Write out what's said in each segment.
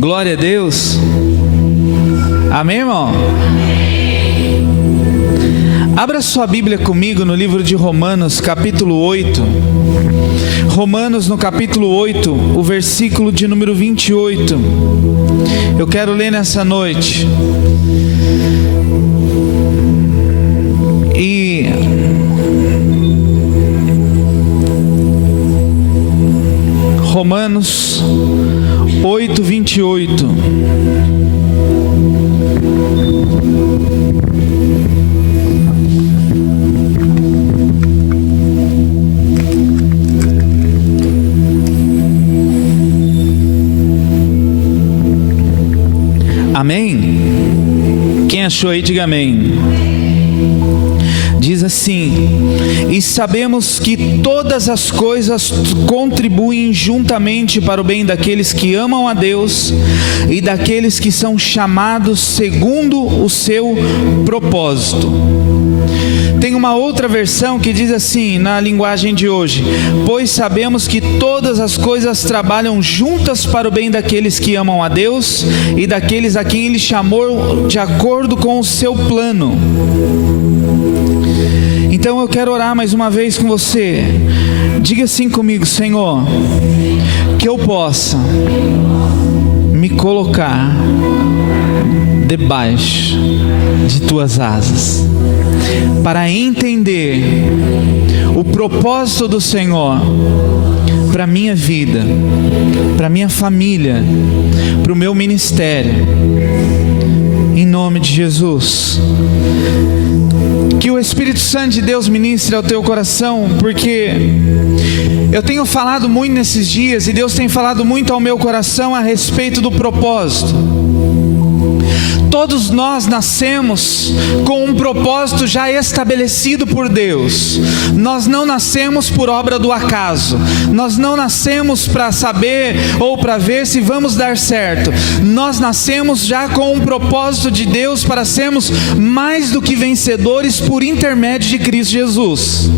Glória a Deus. Amém, irmão? Abra sua Bíblia comigo no livro de Romanos, capítulo 8. Romanos, no capítulo 8, o versículo de número 28. Eu quero ler nessa noite. E Romanos 8, 28. Amém? Quem achou aí, diga amém. Diz assim: e sabemos que todas as coisas contribuem juntamente para o bem daqueles que amam a Deus e daqueles que são chamados segundo o seu propósito. Tem uma outra versão que diz assim, na linguagem de hoje: pois sabemos que todas as coisas trabalham juntas para o bem daqueles que amam a Deus e daqueles a quem Ele chamou de acordo com o seu plano. Então eu quero orar mais uma vez com você. Diga assim comigo: Senhor, que eu possa me colocar debaixo de Tuas asas, para entender o propósito do Senhor para a minha vida, para a minha família, para o meu ministério, em nome de Jesus. Que o Espírito Santo de Deus ministre ao teu coração, porque eu tenho falado muito nesses dias, e Deus tem falado muito ao meu coração a respeito do propósito. Todos nós nascemos com um propósito já estabelecido por Deus. Nós não nascemos por obra do acaso. Nós não nascemos para saber ou para ver se vamos dar certo. Nós nascemos já com um propósito de Deus para sermos mais do que vencedores por intermédio de Cristo Jesus.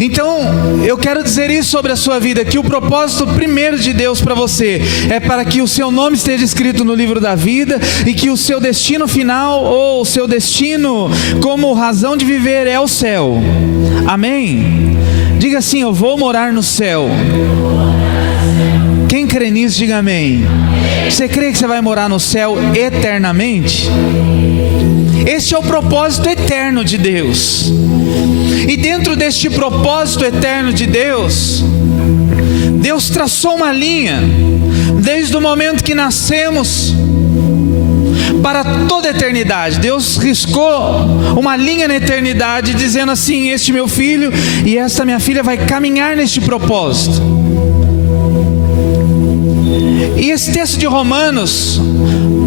Então, eu quero dizer isso sobre a sua vida, que o propósito primeiro de Deus para você é para que o seu nome esteja escrito no livro da vida e que o seu destino final, ou o seu destino como razão de viver, é o céu. Amém? Diga assim: eu vou morar no céu. Quem crê nisso, diga amém. Você crê que você vai morar no céu eternamente? Este é o propósito eterno de Deus. E dentro deste propósito eterno de Deus, Deus traçou uma linha, desde o momento que nascemos, para toda a eternidade. Deus riscou uma linha na eternidade, dizendo assim: este meu filho e esta minha filha vai caminhar neste propósito. E esse texto de Romanos,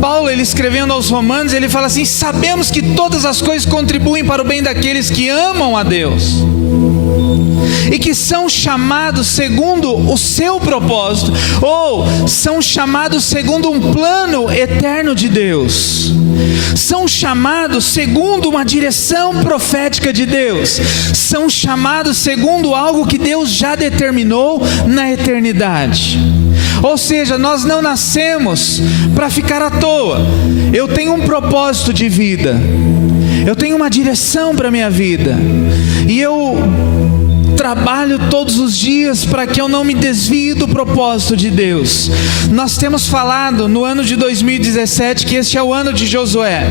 Paulo, ele escrevendo aos Romanos, ele fala assim: sabemos que todas as coisas contribuem para o bem daqueles que amam a Deus e que são chamados segundo o seu propósito, ou são chamados segundo um plano eterno de Deus. São chamados segundo uma direção profética de Deus. São chamados segundo algo que Deus já determinou na eternidade. Ou seja, nós não nascemos para ficar à toa. Eu tenho um propósito de vida, eu tenho uma direção para a minha vida, e eu trabalho todos os dias para que eu não me desvie do propósito de Deus. Nós temos falado no ano de 2017 que este é o ano de Josué.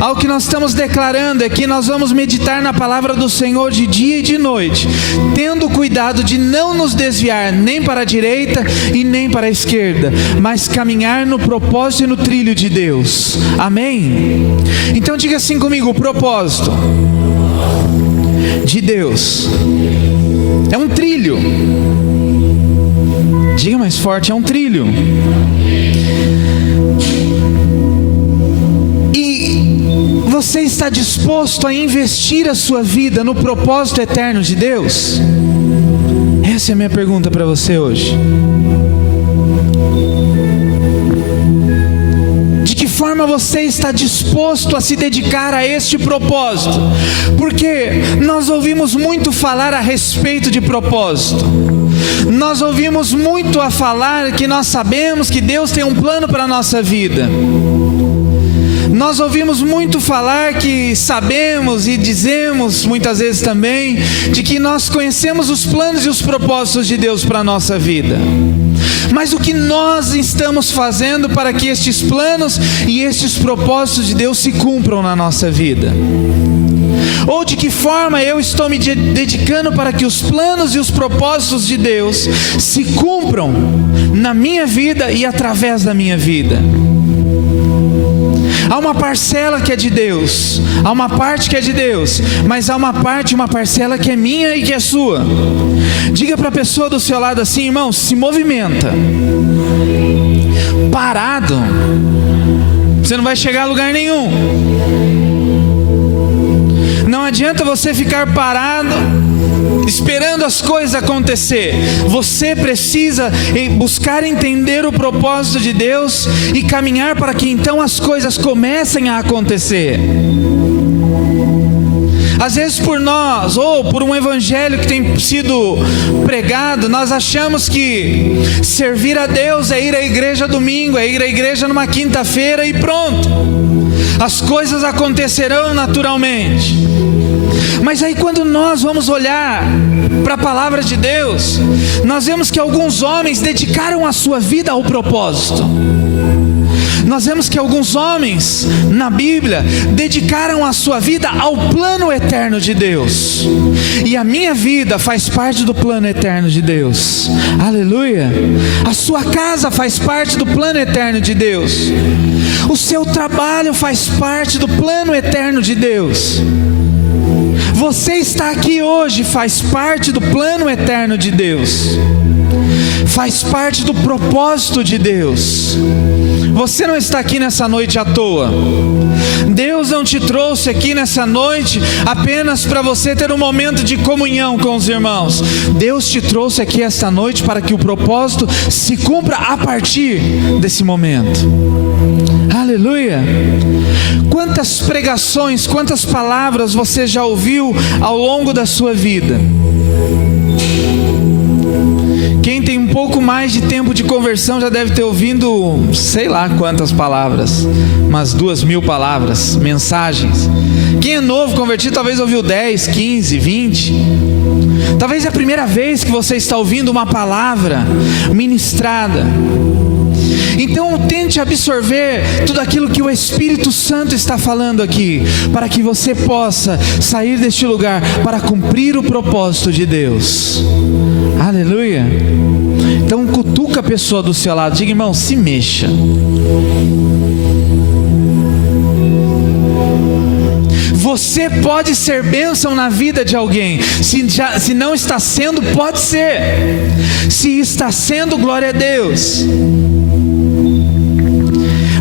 Algo que nós estamos declarando é que nós vamos meditar na palavra do Senhor de dia e de noite, tendo cuidado de não nos desviar nem para a direita e nem para a esquerda, mas caminhar no propósito e no trilho de Deus. Amém? Então diga assim comigo: o propósito de Deus é um trilho. Diga mais forte: é um trilho. Você está disposto a investir a sua vida no propósito eterno de Deus? Essa é a minha pergunta para você hoje. De que forma você está disposto a se dedicar a este propósito? Porque nós ouvimos muito falar a respeito de propósito. Nós ouvimos muito a falar que nós sabemos que Deus tem um plano para a nossa vida. Nós ouvimos muito falar que sabemos e dizemos muitas vezes também de que nós conhecemos os planos e os propósitos de Deus para a nossa vida. Mas o que nós estamos fazendo para que estes planos e estes propósitos de Deus se cumpram na nossa vida? Ou de que forma eu estou me dedicando para que os planos e os propósitos de Deus se cumpram na minha vida e através da minha vida? Há uma parcela que é de Deus, há uma parte que é de Deus, mas há uma parcela que é minha e que é sua. Diga para a pessoa do seu lado assim: irmão, se movimenta. Parado, você não vai chegar a lugar nenhum. Não adianta você ficar parado esperando as coisas acontecer. Você precisa buscar entender o propósito de Deus e caminhar para que então as coisas comecem a acontecer. Às vezes por nós, ou por um evangelho que tem sido pregado, nós achamos que servir a Deus é ir à igreja domingo, é ir à igreja numa quinta-feira e pronto. As coisas acontecerão naturalmente. Mas aí quando nós vamos olhar para a palavra de Deus, nós vemos que alguns homens dedicaram a sua vida ao propósito. Nós vemos que alguns homens na Bíblia dedicaram a sua vida ao plano eterno de Deus. E a minha vida faz parte do plano eterno de Deus. Aleluia! A sua casa faz parte do plano eterno de Deus. O seu trabalho faz parte do plano eterno de Deus. Você está aqui hoje faz parte do plano eterno de Deus. Faz parte do propósito de Deus. Você não está aqui nessa noite à toa. Deus não te trouxe aqui nessa noite apenas para você ter um momento de comunhão com os irmãos. Deus te trouxe aqui esta noite para que o propósito se cumpra a partir desse momento. Aleluia! Quantas pregações, quantas palavras você já ouviu ao longo da sua vida? Quem tem um pouco mais de tempo de conversão já deve ter ouvido, sei lá quantas palavras, umas 2.000 palavras, mensagens. Quem é novo convertido talvez ouviu 10, 15, 20. Talvez é a primeira vez que você está ouvindo uma palavra ministrada. Então tente absorver tudo aquilo que o Espírito Santo está falando aqui, para que você possa sair deste lugar para cumprir o propósito de Deus. Aleluia! Então cutuca a pessoa do seu lado, diga: irmão, se mexa. Você pode ser bênção na vida de alguém. Se não está sendo, pode ser. Se está sendo, glória a Deus.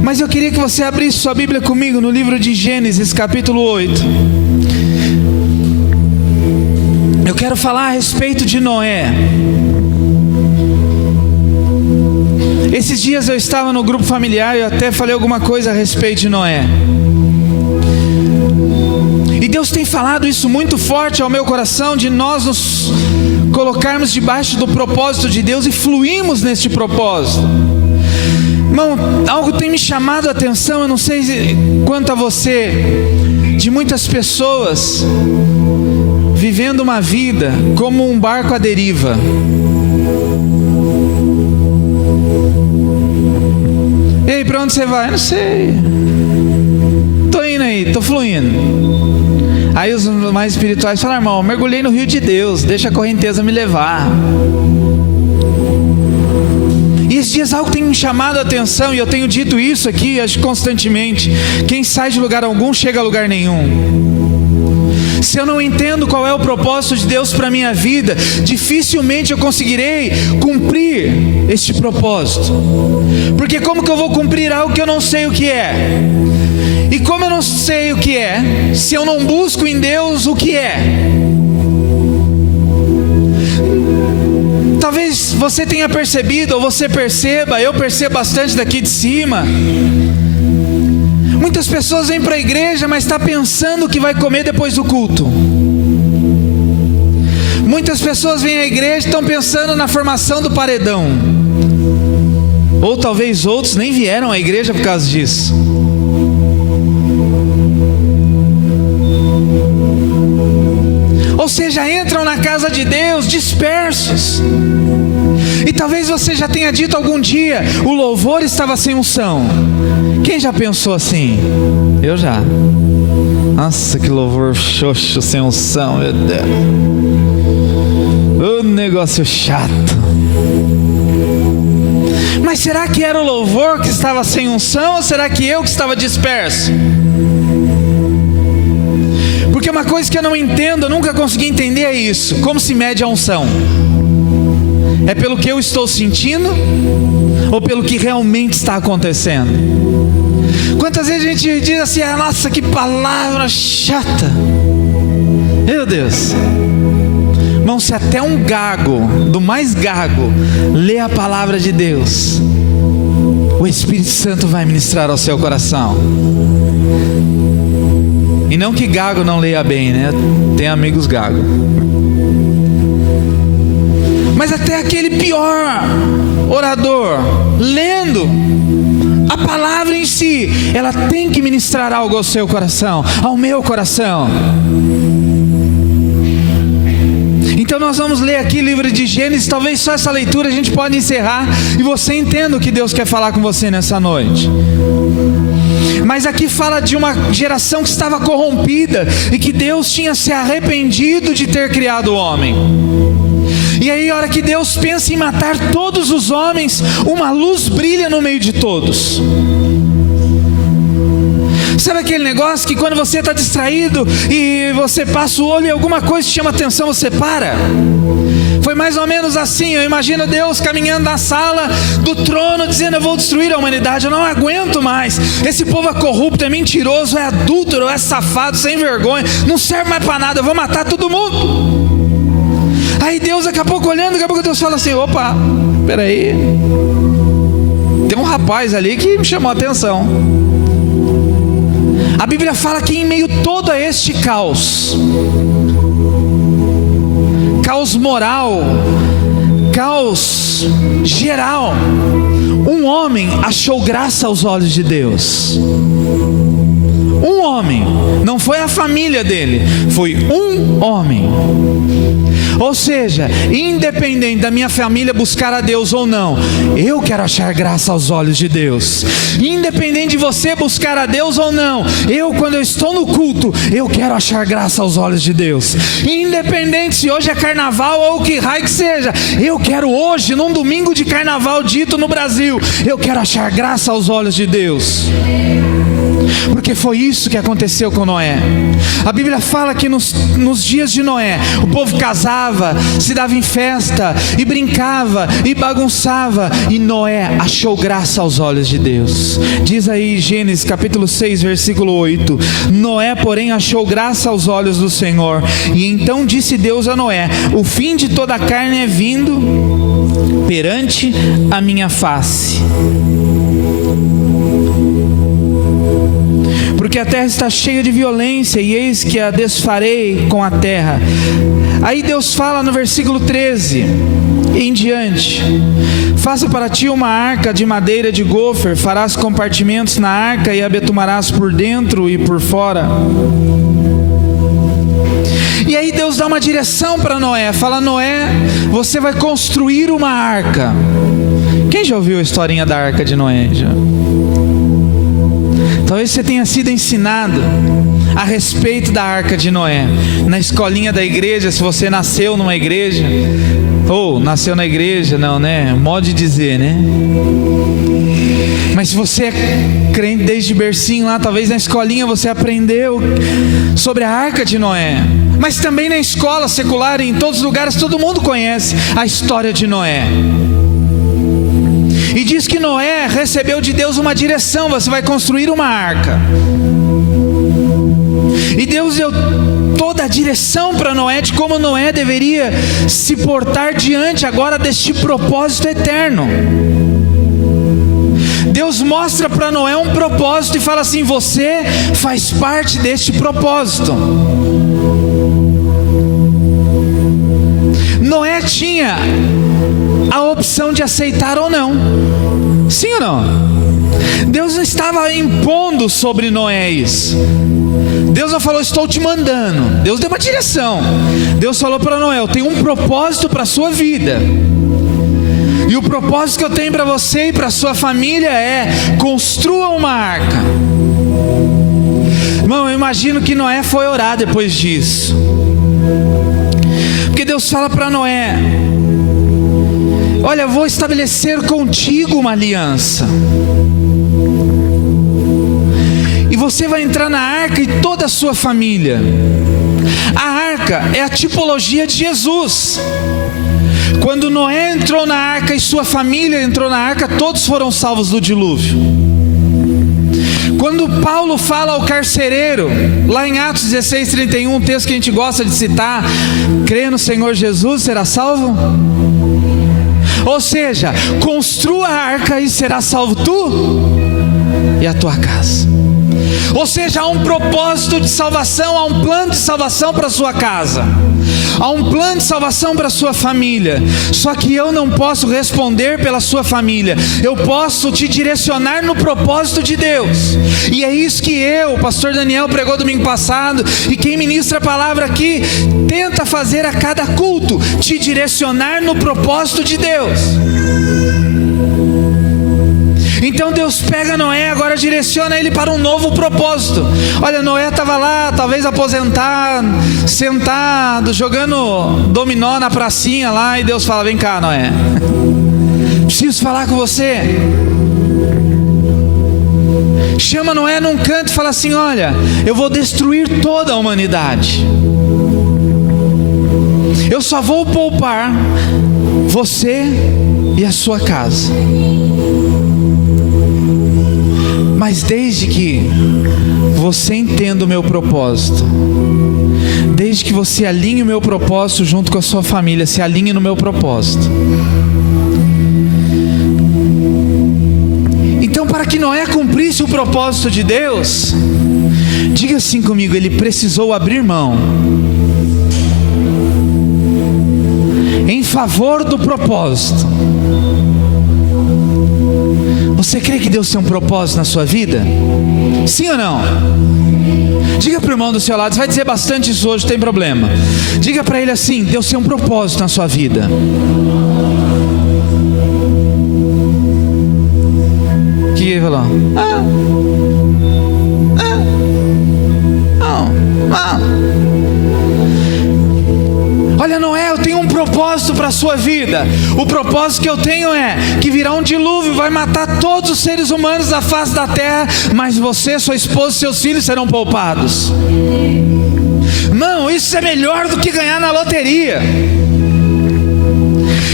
Mas eu queria que você abrisse sua Bíblia comigo no livro de Gênesis, capítulo 8. Eu quero falar a respeito de Noé. Esses dias eu estava no grupo familiar e eu até falei alguma coisa a respeito de Noé. E Deus tem falado isso muito forte ao meu coração, de nós nos colocarmos debaixo do propósito de Deus e fluirmos neste propósito. Irmão, algo tem me chamado a atenção, eu não sei quanto a você, de muitas pessoas vivendo uma vida como um barco à deriva. E aí, para onde você vai? Não sei. Tô indo aí, tô fluindo. Aí os mais espirituais falam: irmão, mergulhei no rio de Deus, deixa a correnteza me levar. E esses dias algo tem me chamado a atenção, e eu tenho dito isso aqui, acho, constantemente: quem sai de lugar algum chega a lugar nenhum. Se eu não entendo qual é o propósito de Deus para a minha vida, dificilmente eu conseguirei cumprir este propósito. Porque como que eu vou cumprir algo que eu não sei o que é? E como eu não sei o que é, se eu não busco em Deus o que é? Talvez você tenha percebido, ou você perceba, eu percebo bastante daqui de cima. Muitas pessoas vêm para a igreja, mas está pensando o que vai comer depois do culto. Muitas pessoas vêm à igreja e estão pensando na formação do paredão. Ou talvez outros nem vieram à igreja por causa disso. Ou seja, entram na casa de Deus dispersos. E talvez você já tenha dito algum dia: o louvor estava sem unção. Quem já pensou assim? Eu já. Nossa, que louvor xoxo, sem unção, meu Deus. O negócio chato. Mas será que era o louvor que estava sem unção, ou será que eu que estava disperso? Porque uma coisa que eu não entendo, eu nunca consegui entender é isso: como se mede a unção? É pelo que eu estou sentindo, ou pelo que realmente está acontecendo? Quantas vezes a gente diz assim: ah, nossa, que palavra chata. Meu Deus. Irmão, se até um gago, do mais gago, lê a palavra de Deus, o Espírito Santo vai ministrar ao seu coração. E não que gago não leia bem, né? Tem amigos gago. Mas até aquele pior orador, lendo a palavra em si, ela tem que ministrar algo ao seu coração, ao meu coração. Então nós vamos ler aqui o livro de Gênesis. Talvez só essa leitura a gente pode encerrar e você entenda o que Deus quer falar com você nessa noite. Mas aqui fala de uma geração que estava corrompida e que Deus tinha se arrependido de ter criado o homem. E aí, a hora que Deus pensa em matar todos os homens, uma luz brilha no meio de todos. Sabe aquele negócio que quando você está distraído e você passa o olho e alguma coisa te chama atenção, você para? Foi mais ou menos assim. Eu imagino Deus caminhando na sala do trono, dizendo: eu vou destruir a humanidade, eu não aguento mais. Esse povo é corrupto, é mentiroso, é adúltero, é safado, sem vergonha, não serve mais para nada, eu vou matar todo mundo. Aí Deus, daqui a pouco olhando, daqui a pouco Deus fala assim: opa, peraí, tem um rapaz ali que me chamou a atenção. A Bíblia fala que em meio todo a este caos moral, caos geral, um homem achou graça aos olhos de Deus. Um homem, não foi a família dele, foi um homem. Ou seja, independente da minha família buscar a Deus ou não, eu quero achar graça aos olhos de Deus. Independente de você buscar a Deus ou não, quando eu estou no culto, eu quero achar graça aos olhos de Deus. Independente se hoje é carnaval ou que raio que seja, eu quero hoje, num domingo de carnaval dito no Brasil, eu quero achar graça aos olhos de Deus. Porque foi isso que aconteceu com Noé. A Bíblia fala que nos dias de Noé, o povo casava, se dava em festa, e brincava, e bagunçava, e Noé achou graça aos olhos de Deus. Diz aí Gênesis capítulo 6, versículo 8: Noé, porém, achou graça aos olhos do Senhor. E então disse Deus a Noé: o fim de toda a carne é vindo perante a minha face, porque a terra está cheia de violência, e eis que a desfarei com a terra. Aí Deus fala no versículo 13 em diante: faça para ti uma arca de madeira de gofer, farás compartimentos na arca e a betumarás por dentro e por fora. E aí Deus dá uma direção para Noé, fala: Noé, você vai construir uma arca. Quem já ouviu a historinha da arca de Noé? Já? Talvez você tenha sido ensinado a respeito da arca de Noé na escolinha da igreja, se você nasceu numa igreja, ou nasceu na igreja, não, né? Modo de dizer, né? Mas se você é crente desde bercinho lá, talvez na escolinha você aprendeu sobre a arca de Noé. Mas também na escola secular, em todos os lugares, todo mundo conhece a história de Noé. E diz que Noé recebeu de Deus uma direção: você vai construir uma arca. E Deus deu toda a direção para Noé de como Noé deveria se portar diante agora deste propósito eterno. Deus mostra para Noé um propósito e fala assim: você faz parte deste propósito. Noé tinha a opção de aceitar ou não. Sim ou não? Deus não estava impondo sobre Noé isso. Deus não falou, estou te mandando. Deus deu uma direção. Deus falou para Noé, eu tenho um propósito para a sua vida. E o propósito que eu tenho para você e para a sua família é: construa uma arca. Irmão, eu imagino que Noé foi orar depois disso. Porque Deus fala para Noé: olha, eu vou estabelecer contigo uma aliança. E você vai entrar na arca e toda a sua família. A arca é a tipologia de Jesus. Quando Noé entrou na arca e sua família entrou na arca, todos foram salvos do dilúvio. Quando Paulo fala ao carcereiro, lá em Atos 16:31, um texto que a gente gosta de citar: crê no Senhor Jesus, será salvo. Ou seja, construa a arca e será salvo tu e a tua casa. Ou seja, há um propósito de salvação, há um plano de salvação para a sua casa, há um plano de salvação para a sua família. Só que eu não posso responder pela sua família, eu posso te direcionar no propósito de Deus. E é isso que o pastor Daniel pregou domingo passado, e quem ministra a palavra aqui tenta fazer a cada culto: te direcionar no propósito de Deus. Então Deus pega Noé, agora direciona ele para um novo propósito. Olha, Noé estava lá, talvez aposentado, sentado, jogando dominó na pracinha lá, e Deus fala: vem cá, Noé, preciso falar com você. Chama Noé num canto e fala assim: olha, eu vou destruir toda a humanidade, eu só vou poupar você e a sua casa. Mas desde que você entenda o meu propósito, desde que você alinhe o meu propósito junto com a sua família, se alinhe no meu propósito. Então, para que Noé cumprisse o propósito de Deus, diga assim comigo: ele precisou abrir mão em favor do propósito. Você crê que Deus tem um propósito na sua vida? Sim ou não? Diga para o irmão do seu lado, você vai dizer bastante isso hoje, não tem problema. Diga para ele assim: Deus tem um propósito na sua vida. O que ele falou? Olha, Noé, eu tenho um propósito para a sua vida. O propósito que eu tenho é que virá um dilúvio, vai matar todos os seres humanos da face da terra, mas você, sua esposa e seus filhos serão poupados. Não, isso é melhor do que ganhar na loteria.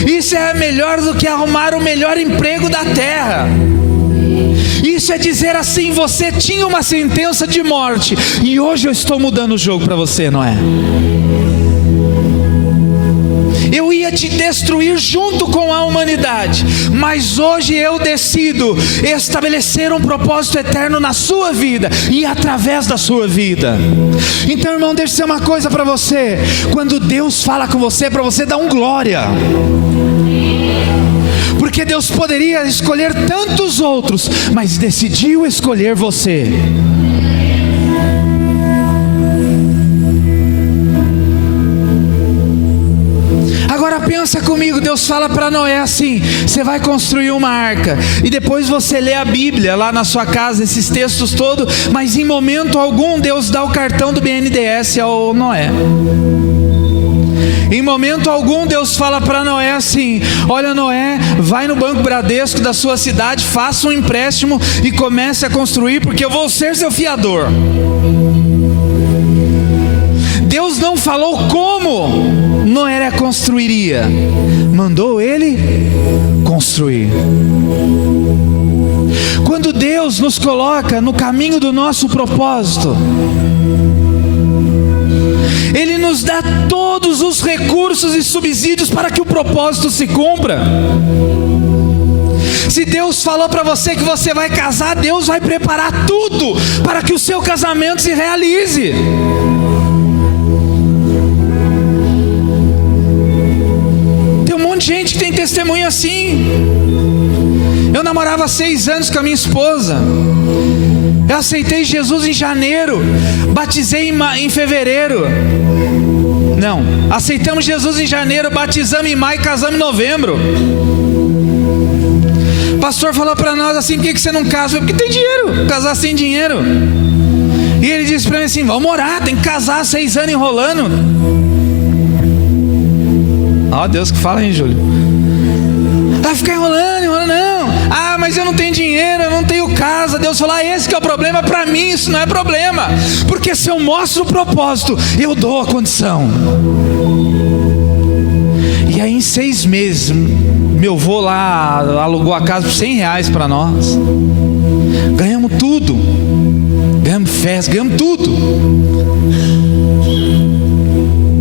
Isso é melhor do que arrumar o melhor emprego da terra. Isso é dizer assim: você tinha uma sentença de morte e hoje eu estou mudando o jogo para você, Noé. Eu ia te destruir junto com a humanidade, mas hoje eu decido estabelecer um propósito eterno na sua vida e através da sua vida. Então, irmão, deixa eu dizer uma coisa para você: quando Deus fala com você, é para você dar um glória, porque Deus poderia escolher tantos outros, mas decidiu escolher você. Agora pensa comigo, Deus fala para Noé assim: você vai construir uma arca, e depois você lê a Bíblia lá na sua casa, esses textos todos, mas em momento algum Deus dá o cartão do BNDES ao Noé. Em momento algum Deus fala para Noé assim: olha, Noé, vai no Banco Bradesco da sua cidade, faça um empréstimo e comece a construir, porque eu vou ser seu fiador. Deus não falou como Noé construiria, mandou ele construir. Quando Deus nos coloca no caminho do nosso propósito, Ele nos dá todos os recursos e subsídios para que o propósito se cumpra. Se Deus falou para você que você vai casar, Deus vai preparar tudo para que o seu casamento se realize. monte de gente que tem testemunho assim. Eu namorava há 6 anos com a minha esposa. Eu aceitei Jesus em janeiro, batizei em fevereiro. Não, aceitamos Jesus em janeiro, batizamos em maio e casamos em novembro. O pastor falou para nós assim: por que você não casa? Eu falei: porque tem dinheiro, casar sem dinheiro. E ele disse para mim assim: vamos orar, tem que casar 6 anos enrolando. Ó, Deus que fala, hein, Júlio? Vai ficar enrolando, não. Ah, mas eu não tenho dinheiro, eu não tenho casa. Deus falou: esse que é o problema. Para mim isso não é problema, porque se eu mostro o propósito, eu dou a condição. E aí em 6 meses, meu avô lá alugou a casa por R$100 para nós. Ganhamos tudo, ganhamos festa, ganhamos tudo.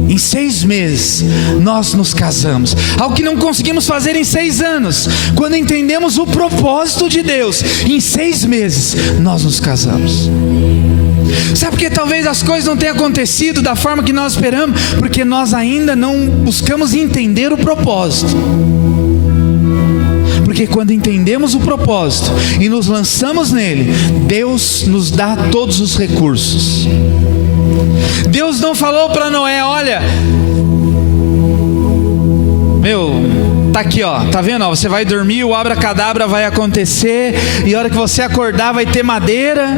Em 6 meses nós nos casamos, algo que não conseguimos fazer em 6 anos. Quando entendemos o propósito de Deus, em 6 meses nós nos casamos. Sabe por que talvez as coisas não tenham acontecido da forma que nós esperamos? Porque nós ainda não buscamos entender o propósito. Porque quando entendemos o propósito e nos lançamos nele, Deus nos dá todos os recursos. Deus não falou para Noé: olha, tá aqui, ó, tá vendo? Ó, você vai dormir, o abracadabra vai acontecer, e a hora que você acordar vai ter madeira.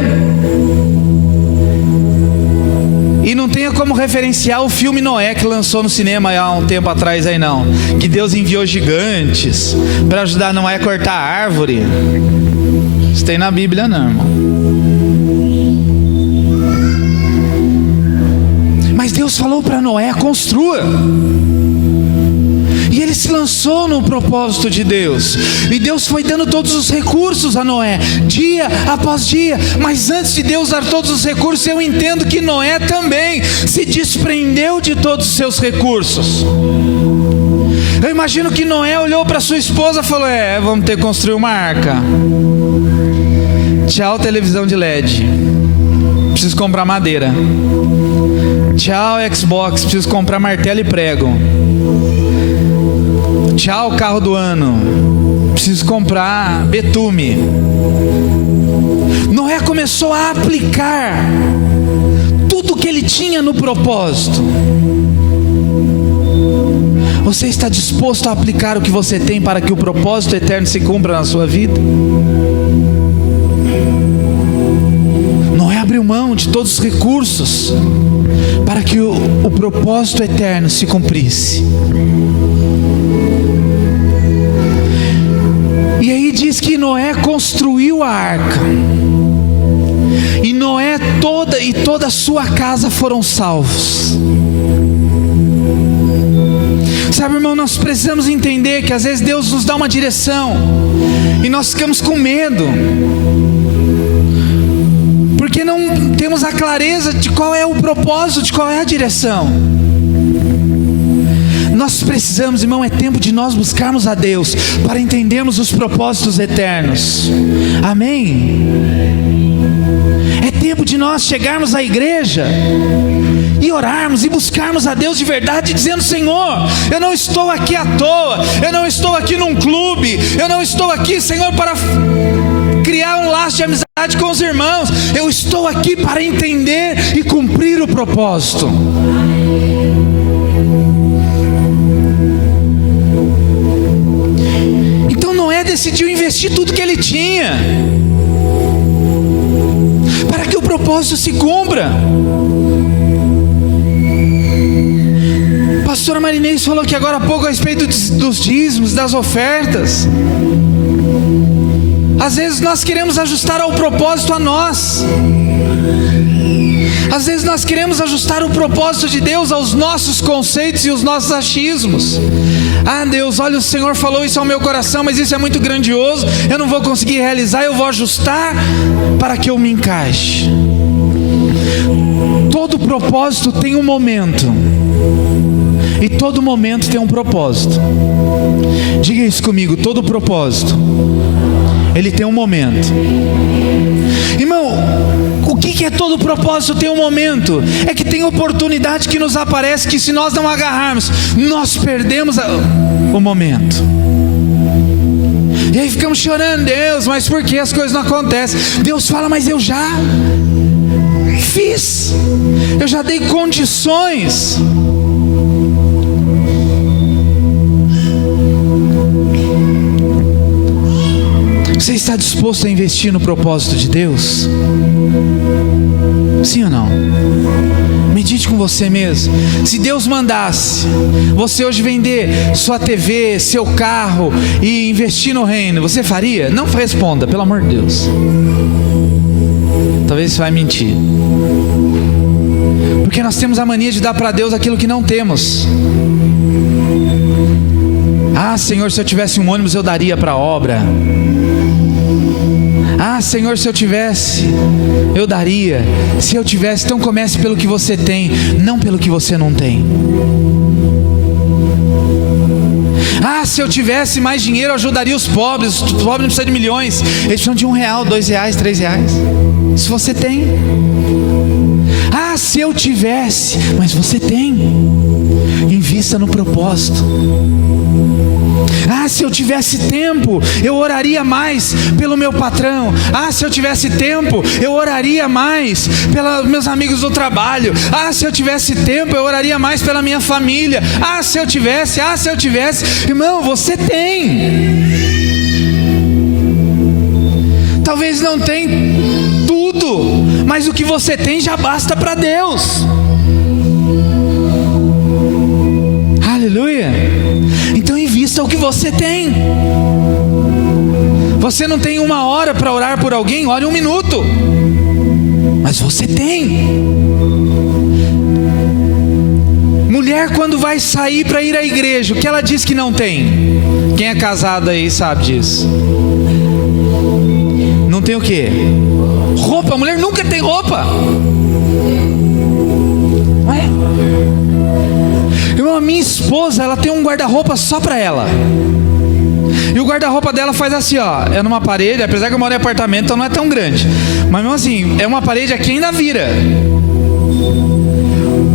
E não tenha como referenciar o filme Noé que lançou no cinema há um tempo atrás aí não, que Deus enviou gigantes para ajudar Noé a cortar a árvore. Isso tem na Bíblia não, irmão. Mas Deus falou para Noé: construa. E ele se lançou no propósito de Deus. E Deus foi dando todos os recursos a Noé, dia após dia. Mas antes de Deus dar todos os recursos, eu entendo que Noé também se desprendeu de todos os seus recursos. Eu imagino que Noé olhou para sua esposa e falou: vamos ter que construir uma arca. Tchau, televisão de LED. Preciso comprar madeira. Tchau, Xbox. Preciso comprar martelo e prego. Tchau, carro do ano. Preciso comprar betume. Noé começou a aplicar tudo que ele tinha no propósito. Você está disposto a aplicar o que você tem para que o propósito eterno se cumpra na sua vida? Noé abriu mão de todos os recursos para que o propósito eterno se cumprisse. E aí diz que Noé construiu a arca. E Noé toda a sua casa foram salvos. Sabe, irmão, nós precisamos entender que às vezes Deus nos dá uma direção e nós ficamos com medo, porque não temos a clareza de qual é o propósito, de qual é a direção. Nós precisamos, irmão, é tempo de nós buscarmos a Deus para entendermos os propósitos eternos. Amém? É tempo de nós chegarmos à igreja e orarmos e buscarmos a Deus de verdade, dizendo: Senhor, eu não estou aqui à toa, eu não estou aqui num clube, eu não estou aqui, Senhor, para criar um laço de amizade com os irmãos. Eu estou aqui para entender e cumprir o propósito. Então Noé decidiu investir tudo que ele tinha para que o propósito se cumpra. A pastora Marinês falou que agora há pouco a respeito dos dízimos, das ofertas. Às vezes nós queremos ajustar ao propósito a nós. Às vezes nós queremos ajustar o propósito de Deus aos nossos conceitos e os nossos achismos. Ah, Deus, olha, o Senhor falou isso ao meu coração, mas isso é muito grandioso, eu não vou conseguir realizar, eu vou ajustar para que eu me encaixe. Todo propósito tem um momento, e todo momento tem um propósito. Diga isso comigo: todo propósito, ele tem um momento. Irmão, o que é todo propósito tem um momento? É que tem oportunidade que nos aparece, que se nós não agarrarmos, nós perdemos o momento. E aí ficamos chorando, Deus, mas por que as coisas não acontecem? Deus fala, mas eu já fiz, eu já dei condições. Você está disposto a investir no propósito de Deus? Sim ou não? Medite com você mesmo. Se Deus mandasse você hoje vender sua TV, seu carro e investir no reino, você faria? Não responda, pelo amor de Deus. Talvez você vai mentir. Porque nós temos a mania de dar para Deus aquilo que não temos. Ah, Senhor, se eu tivesse um ônibus eu daria para a obra. Ah, Senhor, se eu tivesse, eu daria. Se eu tivesse, então comece pelo que você tem, não pelo que você não tem. Ah, se eu tivesse mais dinheiro, eu ajudaria os pobres. Os pobres não precisam de milhões, eles precisam de R$1, R$2, R$3. Isso você tem. Ah, se eu tivesse, mas você tem. Invista no propósito. Ah, se eu tivesse tempo, eu oraria mais pelo meu patrão. Ah, se eu tivesse tempo, eu oraria mais pelos meus amigos do trabalho. Ah, se eu tivesse tempo, eu oraria mais pela minha família. Ah, se eu tivesse. Irmão, você tem. Talvez não tenha tudo, mas o que você tem já basta para Deus. Aleluia. Então invista o que você tem. Você não tem 1 hora para orar por alguém, ore 1 minuto. Mas você tem. Mulher, quando vai sair para ir à igreja, o que ela diz que não tem? Quem é casado aí sabe disso. Não tem o quê? Roupa. A mulher nunca tem roupa. Não é? Irmão, a minha esposa, ela tem um guarda-roupa só para ela. E o guarda-roupa dela faz assim, ó. É numa parede, apesar que eu moro em apartamento, então não é tão grande. Mas mesmo assim, é uma parede aqui ainda vira.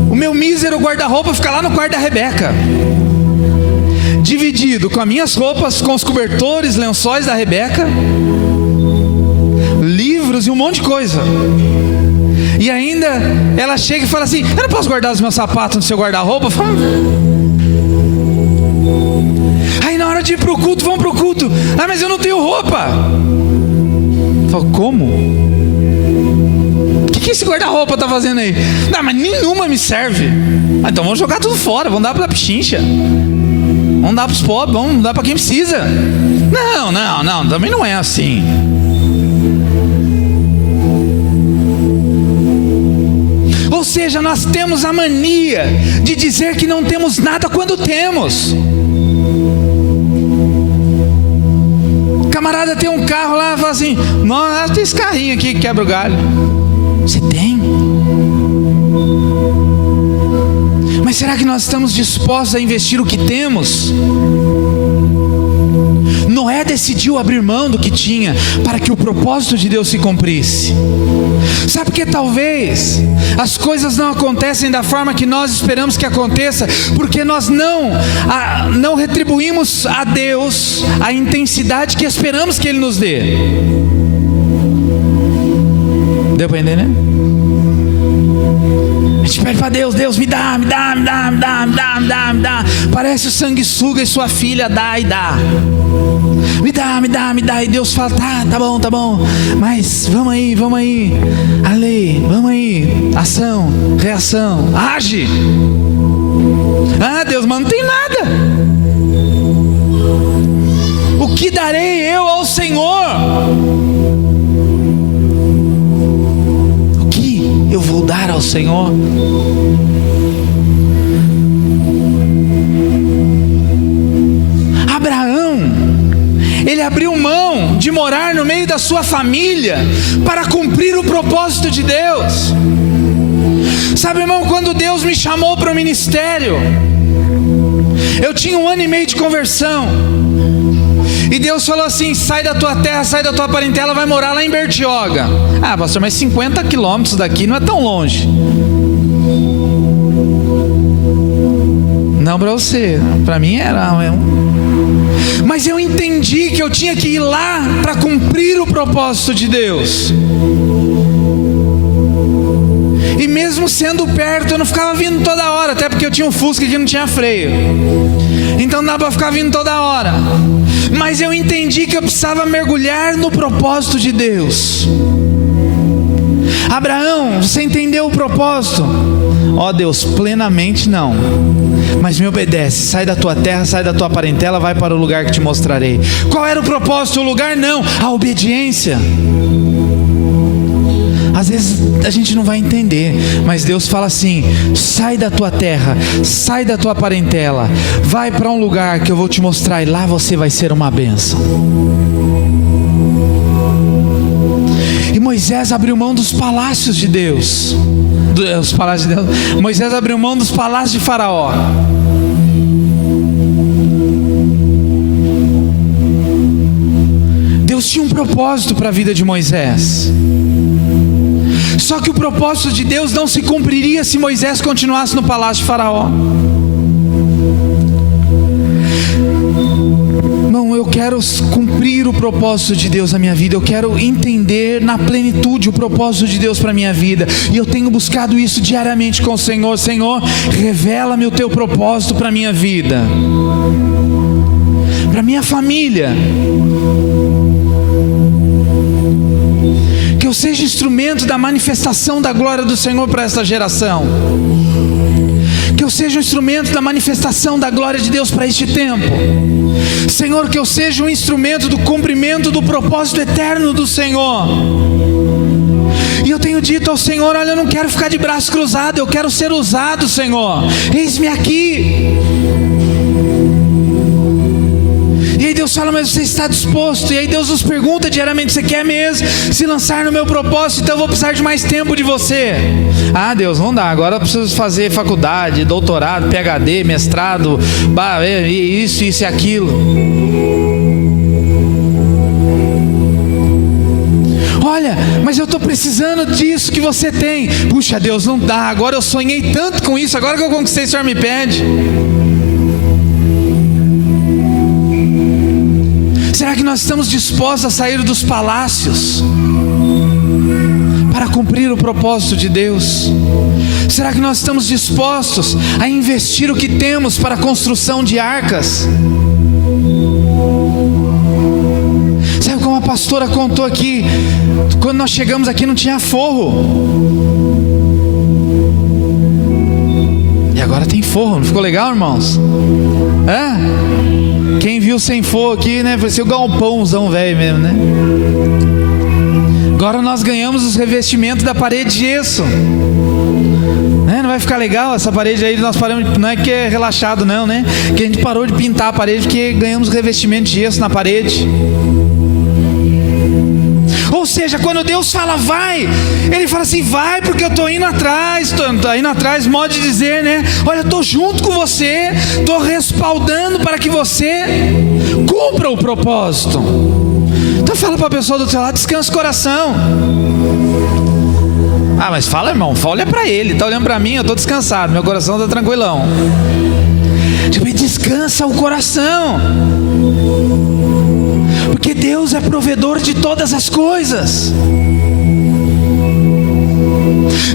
O meu mísero guarda-roupa fica lá no quarto da Rebeca, dividido com as minhas roupas, com os cobertores, lençóis da Rebeca, livros e um monte de coisa. E ainda ela chega e fala assim: eu não posso guardar os meus sapatos no seu guarda-roupa? Aí na hora de ir pro culto, vamos pro culto. Ah, mas eu não tenho roupa. Eu falo, como? O que esse guarda-roupa tá fazendo aí? Não, mas nenhuma me serve. Ah, então vamos jogar tudo fora, vamos dar pra pichincha, vamos dar pros pobres, vamos dar pra quem precisa. Não, também não é assim. Ou seja, nós temos a mania de dizer que não temos nada quando temos. O camarada tem um carro lá e fala assim: nossa, tem esse carrinho aqui que quebra o galho. Você tem? Mas será que nós estamos dispostos a investir o que temos? Noé decidiu abrir mão do que tinha para que o propósito de Deus se cumprisse. Sabe por que talvez as coisas não acontecem da forma que nós esperamos que aconteça? Porque nós não retribuímos a Deus a intensidade que esperamos que Ele nos dê. Deu para entender, né? A gente pede para Deus: Deus me dá. Parece o sanguessuga e sua filha dá e dá. Me dá. E Deus fala: tá bom. Mas vamos aí. A lei, vamos aí. Ação, reação, age. Ah, Deus, mas não tem nada. O que darei eu ao Senhor? O que eu vou dar ao Senhor? Ele abriu mão de morar no meio da sua família para cumprir o propósito de Deus. Sabe, irmão, quando Deus me chamou para o ministério, eu tinha 1 ano e meio de conversão. E Deus falou assim: sai da tua terra, sai da tua parentela, vai morar lá em Bertioga. Ah, pastor, mas 50 quilômetros daqui não é tão longe. Não para você, para mim era mas eu entendi que eu tinha que ir lá para cumprir o propósito de Deus. E mesmo sendo perto, eu não ficava vindo toda hora, até porque eu tinha um Fusca que não tinha freio, então não dá para ficar vindo toda hora. Mas eu entendi que eu precisava mergulhar no propósito de Deus. Abraão, você entendeu o propósito? Ó Deus, plenamente não, mas me obedece, sai da tua terra, sai da tua parentela, vai para o lugar que te mostrarei. Qual era o propósito? O lugar não, a obediência. Às vezes a gente não vai entender, mas Deus fala assim: sai da tua terra, sai da tua parentela, vai para um lugar que eu vou te mostrar, e lá você vai ser uma bênção. E Moisés abriu mão dos palácios de Deus, Moisés abriu mão dos palácios de Faraó. Deus tinha um propósito para a vida de Moisés. Só que o propósito de Deus não se cumpriria se Moisés continuasse no palácio de Faraó. Irmão, eu quero cumprir o propósito de Deus na minha vida. Eu quero entender na plenitude o propósito de Deus para a minha vida. E eu tenho buscado isso diariamente com o Senhor. Senhor, revela-me o teu propósito para a minha vida, para a minha família. Que eu seja instrumento da manifestação da glória do Senhor para esta geração. Que eu seja um instrumento da manifestação da glória de Deus para este tempo. Senhor, que eu seja um instrumento do cumprimento do propósito eterno do Senhor. E eu tenho dito ao Senhor: olha, eu não quero ficar de braço cruzado, eu quero ser usado, Senhor. Eis-me aqui. E aí Deus fala: mas você está disposto? E aí Deus nos pergunta diariamente: você quer mesmo se lançar no meu propósito? Então eu vou precisar de mais tempo de você. Ah, Deus, não dá, agora eu preciso fazer faculdade, doutorado, PhD, mestrado, isso e aquilo. Olha, mas eu estou precisando disso que você tem. Puxa, Deus, não dá, agora eu sonhei tanto com isso, agora que eu conquistei, o Senhor me pede. Será que nós estamos dispostos a sair dos palácios para cumprir o propósito de Deus? Será que nós estamos dispostos a investir o que temos para a construção de arcas? Sabe como a pastora contou aqui, quando nós chegamos aqui não tinha forro, e agora tem forro. Não ficou legal, irmãos? Quem viu sem forro aqui, né? Vai ser o galpãozão velho mesmo, né? Agora nós ganhamos os revestimentos da parede de gesso, né? Não vai ficar legal essa parede aí? Nós paramos, não é que é relaxado não, né? Que a gente parou de pintar a parede porque ganhamos revestimento de gesso na parede. Ou seja, quando Deus fala vai, Ele fala assim: vai porque eu estou indo atrás. Estou indo atrás, modo de dizer, né? Olha, eu estou junto com você, estou respaldando para que você cumpra o propósito. Então fala para a pessoa do teu lado: descansa o coração. Ah, mas fala, irmão, olha para ele, está olhando para mim, eu estou descansado, meu coração está tranquilão. Tipo, descansa o coração, porque Deus é provedor de todas as coisas.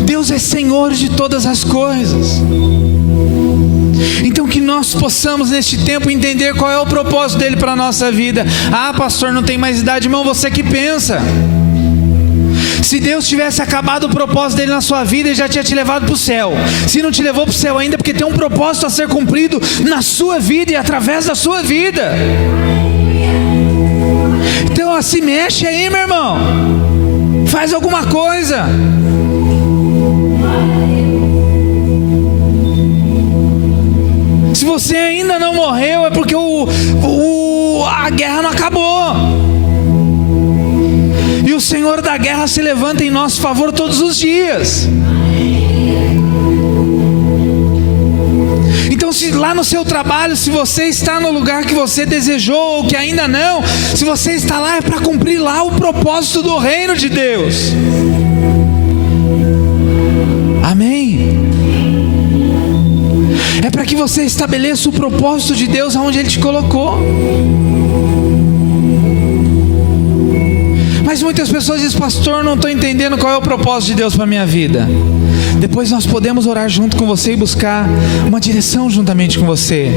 Deus é Senhor de todas as coisas. Então que nós possamos neste tempo entender qual é o propósito dele para a nossa vida. Ah, pastor, não tem mais idade. Irmão, você que pensa. Se Deus tivesse acabado o propósito dele na sua vida, Ele já tinha te levado para o céu. Se não te levou para o céu ainda, porque tem um propósito a ser cumprido na sua vida e através da sua vida. Então se mexe aí, meu irmão. Faz alguma coisa. Se você ainda não morreu, é porque a guerra não acabou. E o Senhor da guerra se levanta em nosso favor todos os dias. Então, se lá no seu trabalho, se você está no lugar que você desejou ou que ainda não, se você está lá, é para cumprir lá o propósito do reino de Deus. Amém? É para que você estabeleça o propósito de Deus aonde Ele te colocou. Mas muitas pessoas dizem: pastor, não estou entendendo qual é o propósito de Deus para a minha vida. Depois nós podemos orar junto com você e buscar uma direção juntamente com você.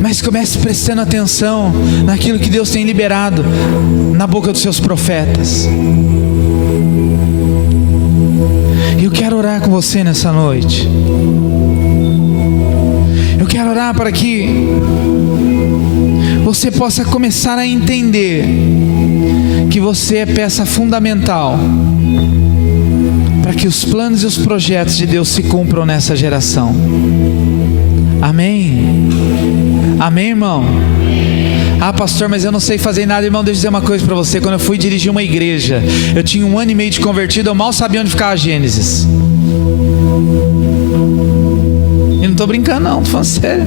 Mas comece prestando atenção naquilo que Deus tem liberado na boca dos seus profetas. E eu quero orar com você nessa noite. Eu quero orar para que você possa começar a entender que você é peça fundamental para que os planos e os projetos de Deus se cumpram nessa geração. Amém? Amém, irmão? Ah, pastor, mas eu não sei fazer nada. Irmão, deixa eu dizer uma coisa para você. Quando eu fui dirigir uma igreja, eu tinha 1 ano e meio de convertido, eu mal sabia onde ficava a Gênesis. E não estou brincando não, estou falando sério.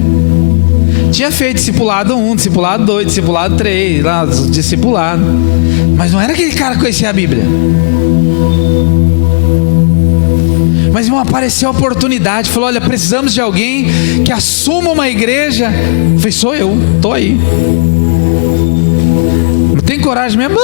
Tinha feito discipulado 1, discipulado 2, discipulado 3, lá, discipulado. Mas não era aquele cara que conhecia a Bíblia. Mas irmão, apareceu a oportunidade. Falou: olha, precisamos de alguém que assuma uma igreja. Eu falei: sou eu, estou aí. Tem coragem mesmo?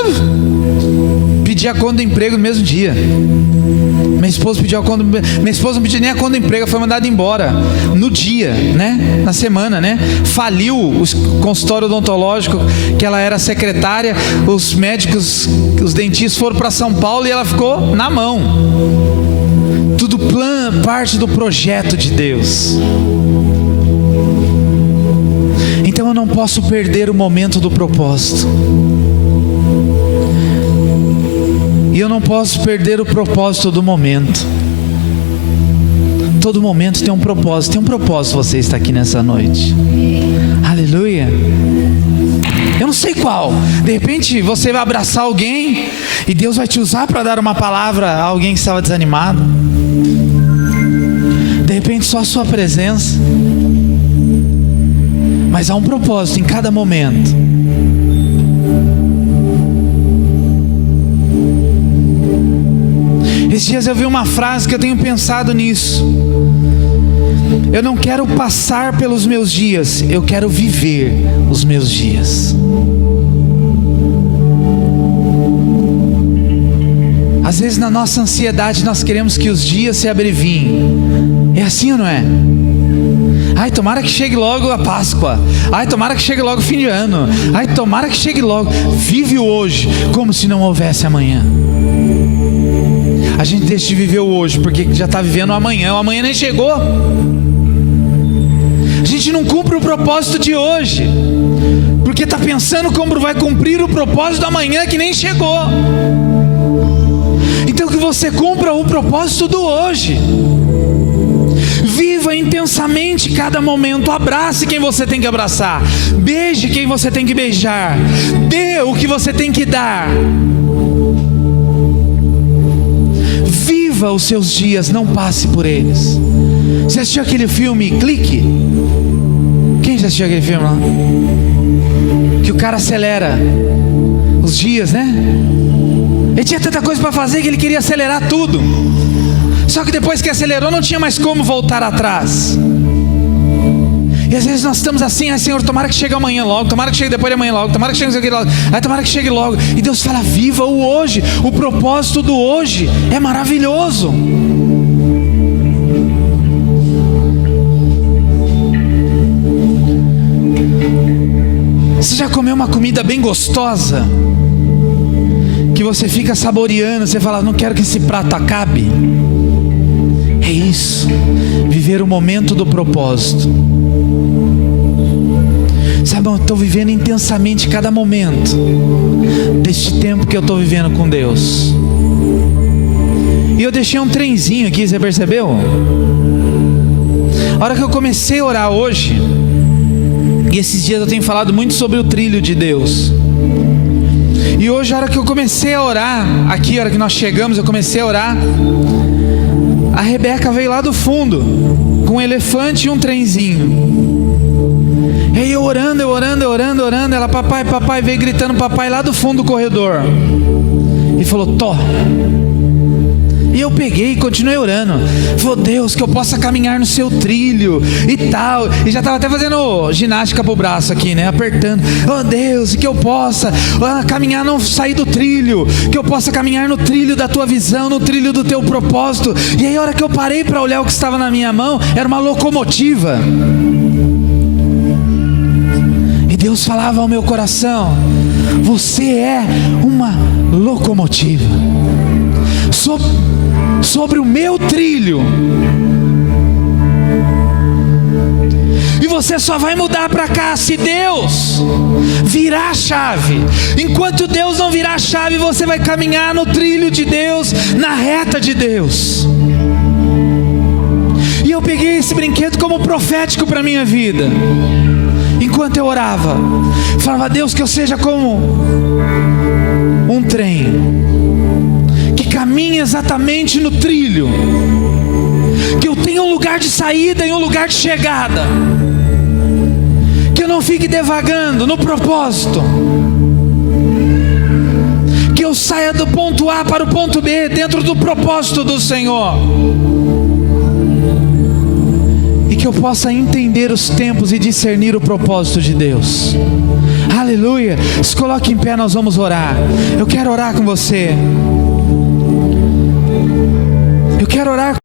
Pedi a conta do emprego no mesmo dia. Minha esposa pediu a conta. Minha esposa não pediu nem a conta do emprego, foi mandada embora no dia, né? Na semana, né? Faliu o consultório odontológico que ela era secretária. Os médicos, os dentistas foram para São Paulo e ela ficou na mão. Tudo parte do projeto de Deus. Então eu não posso perder o momento do propósito. E eu não posso perder o propósito do momento. Todo momento tem um propósito. Tem um propósito você estar aqui nessa noite. Aleluia. Eu não sei qual. De repente você vai abraçar alguém e Deus vai te usar para dar uma palavra a alguém que estava desanimado. De repente só a sua presença. Mas há um propósito em cada momento. Esses dias eu vi uma frase que eu tenho pensado nisso. Eu não quero passar pelos meus dias, eu quero viver os meus dias. Às vezes na nossa ansiedade nós queremos que os dias se abreviem. É assim ou não é? Ai, tomara que chegue logo a Páscoa. Ai, tomara que chegue logo o fim de ano. Ai, tomara que chegue logo. Vive o hoje como se não houvesse amanhã. A gente deixa de viver o hoje porque já está vivendo o amanhã. O amanhã nem chegou. A gente não cumpre o propósito de hoje porque está pensando como vai cumprir o propósito do amanhã que nem chegou. Então que você cumpra o propósito do hoje. Viva intensamente cada momento. Abrace quem você tem que abraçar. Beije quem você tem que beijar. Dê o que você tem que dar. Viva os seus dias, não passe por eles. Você assistiu aquele filme Clique? Quem já assistiu aquele filme lá? Que o cara acelera os dias, né? Ele tinha tanta coisa para fazer que ele queria acelerar tudo. Só que depois que acelerou não tinha mais como voltar atrás. E às vezes nós estamos assim: ai Senhor, tomara que chegue amanhã logo, tomara que chegue depois de amanhã logo, tomara que chegue logo, ai, tomara que chegue logo. E Deus fala: viva o hoje. O propósito do hoje é maravilhoso. Você já comeu uma comida bem gostosa que você fica saboreando, você fala: não quero que esse prato acabe? É isso, viver o momento do propósito. Sabe, eu estou vivendo intensamente cada momento deste tempo que eu estou vivendo com Deus. E eu deixei um trenzinho aqui, você percebeu? A hora que eu comecei a orar hoje, e esses dias eu tenho falado muito sobre o trilho de Deus. E hoje, a hora que eu comecei a orar, aqui, a hora que nós chegamos, eu comecei a orar. A Rebeca veio lá do fundo, com um elefante e um trenzinho. E aí eu orando, ela: papai, papai, veio gritando papai lá do fundo do corredor. E falou: Tó. E eu peguei e continuei orando. Falei, Deus, que eu possa caminhar no seu trilho e tal. E já estava até fazendo ginástica pro braço aqui, né? Apertando. Oh Deus, que eu possa caminhar, não sair do trilho. Que eu possa caminhar no trilho da tua visão, no trilho do teu propósito. E aí a hora que eu parei para olhar o que estava na minha mão, era uma locomotiva. E Deus falava ao meu coração: você é uma locomotiva sobre o meu trilho, e você só vai mudar para cá se Deus virar a chave. Enquanto Deus não virar a chave, você vai caminhar no trilho de Deus, na reta de Deus. E eu peguei esse brinquedo como profético para a minha vida. Enquanto eu orava, falava: Deus, que eu seja como um trem que caminha exatamente no trilho, que eu tenha um lugar de saída e um lugar de chegada, que eu não fique devagando no propósito, que eu saia do ponto A para o ponto B dentro do propósito do Senhor, e que eu possa entender os tempos e discernir o propósito de Deus. Aleluia. Se coloque em pé, nós vamos orar. Eu quero orar com você. Eu quero orar